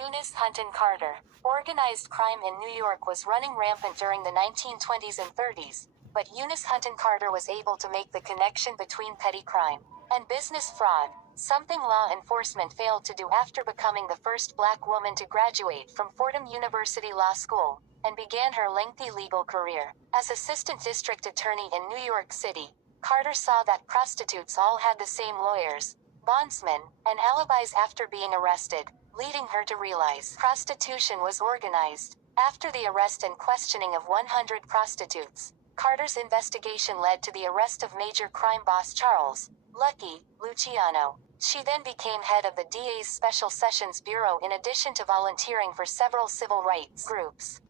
Eunice Hunton Carter. Organized crime in New York was running rampant during the 1920s and 30s, but Eunice Hunton Carter was able to make the connection between petty crime and business fraud, something law enforcement failed to do after becoming the first black woman to graduate from Fordham University Law School, and began her lengthy legal career. As assistant district attorney in New York City, Carter saw that prostitutes all had the same lawyers, bondsmen, and alibis after being arrested, leading her to realize prostitution was organized. After the arrest and questioning of 100 prostitutes, Carter's investigation led to the arrest of major crime boss Charles Lucky Luciano. She then became head of the DA's Special Sessions Bureau in addition to volunteering for several civil rights groups.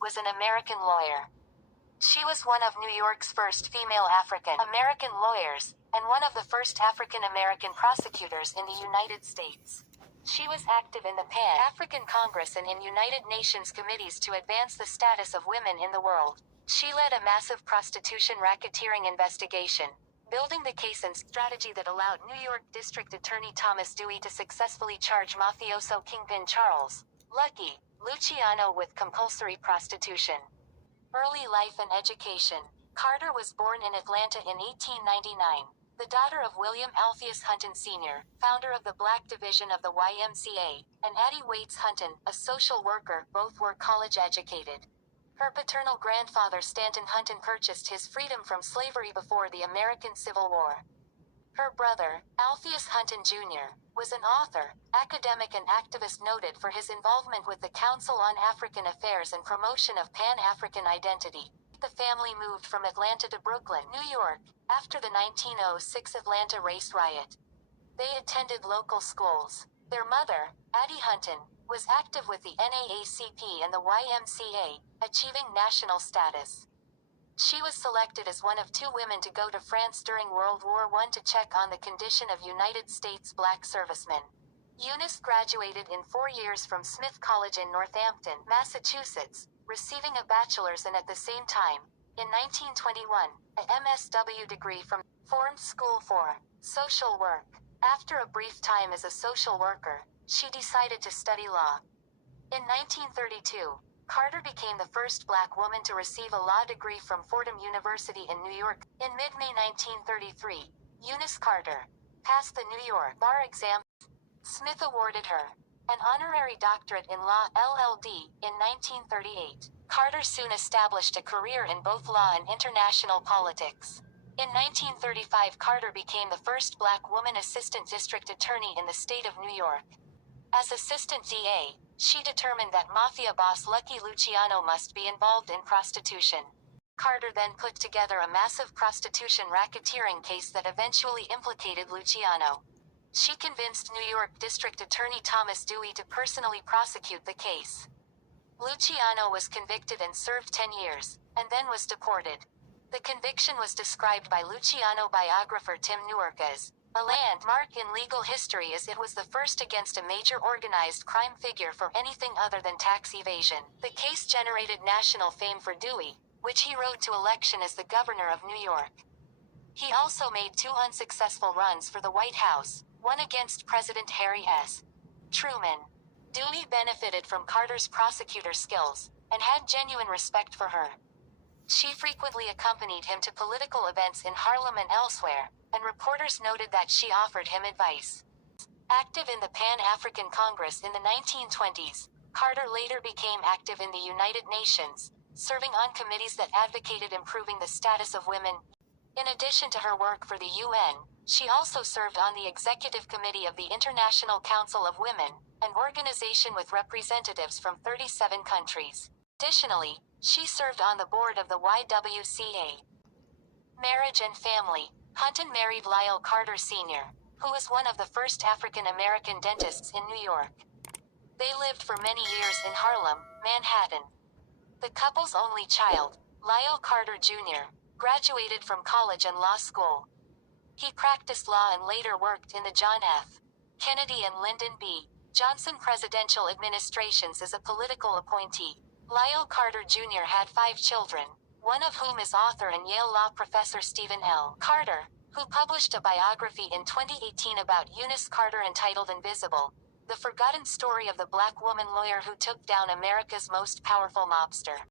Was an American lawyer. She was one of New York's first female African-American lawyers, and one of the first African-American prosecutors in the United States. She was active in the Pan-African Congress and in United Nations committees to advance the status of women in the world. She led a massive prostitution racketeering investigation, building the case and strategy that allowed New York District Attorney Thomas Dewey to successfully charge mafioso kingpin Charles Lucky Luciano with compulsory prostitution. Early life and education. Carter was born in Atlanta in 1899, the daughter of William Alpheus Hunton Sr., founder of the Black Division of the YMCA, and Addie Waits Hunton, a social worker. Both were college educated. Her paternal grandfather Stanton Hunton purchased his freedom from slavery before the American Civil War. Her brother, Alpheus Hunton Jr., was an author, academic and activist noted for his involvement with the Council on African Affairs and promotion of Pan-African identity. The family moved from Atlanta to Brooklyn, New York, after the 1906 Atlanta race riot. They attended local schools. Their mother, Addie Hunton, was active with the NAACP and the YMCA, achieving national status. She was selected as one of 2 women to go to France during World War I to check on the condition of United States black servicemen. Eunice graduated in 4 years from Smith College in Northampton, Massachusetts, receiving a bachelor's and at the same time, in 1921, a MSW degree from Foreign School for Social Work. After a brief time as a social worker, she decided to study law. In 1932, Carter became the first black woman to receive a law degree from Fordham University in New York. In mid-May 1933, Eunice Carter passed the New York bar exam. Smith awarded her an honorary doctorate in law LLD in 1938. Carter soon established a career in both law and international politics. In 1935, Carter became the first black woman assistant district attorney in the state of New York. As assistant DA, she determined that mafia boss Lucky Luciano must be involved in prostitution. Carter then put together a massive prostitution racketeering case that eventually implicated Luciano. She convinced New York District Attorney Thomas Dewey to personally prosecute the case. Luciano was convicted and served 10 years, and then was deported. The conviction was described by Luciano biographer Tim Newark as a landmark in legal history, as it was the first against a major organized crime figure for anything other than tax evasion. The case generated national fame for Dewey, which he rode to election as the governor of New York. He also made 2 unsuccessful runs for the White House, one against President Harry S. Truman. Dewey benefited from Carter's prosecutor skills, and had genuine respect for her. She frequently accompanied him to political events in Harlem and elsewhere, and reporters noted that she offered him advice. Active in the Pan-African Congress in the 1920s, Carter later became active in the United Nations, serving on committees that advocated improving the status of women. In addition to her work for the UN, she also served on the Executive Committee of the International Council of Women, an organization with representatives from 37 countries. Additionally, she served on the board of the YWCA. Marriage and family. Hunton married Lyle Carter Sr., who was one of the first African-American dentists in New York. They lived for many years in Harlem, Manhattan. The couple's only child, Lyle Carter Jr., graduated from college and law school. He practiced law and later worked in the John F. Kennedy and Lyndon B. Johnson presidential administrations as a political appointee. Lyle Carter Jr. had 5 children, one of whom is author and Yale law professor Stephen L. Carter, who published a biography in 2018 about Eunice Carter entitled Invisible. The forgotten story of the black woman lawyer who took down America's most powerful mobster.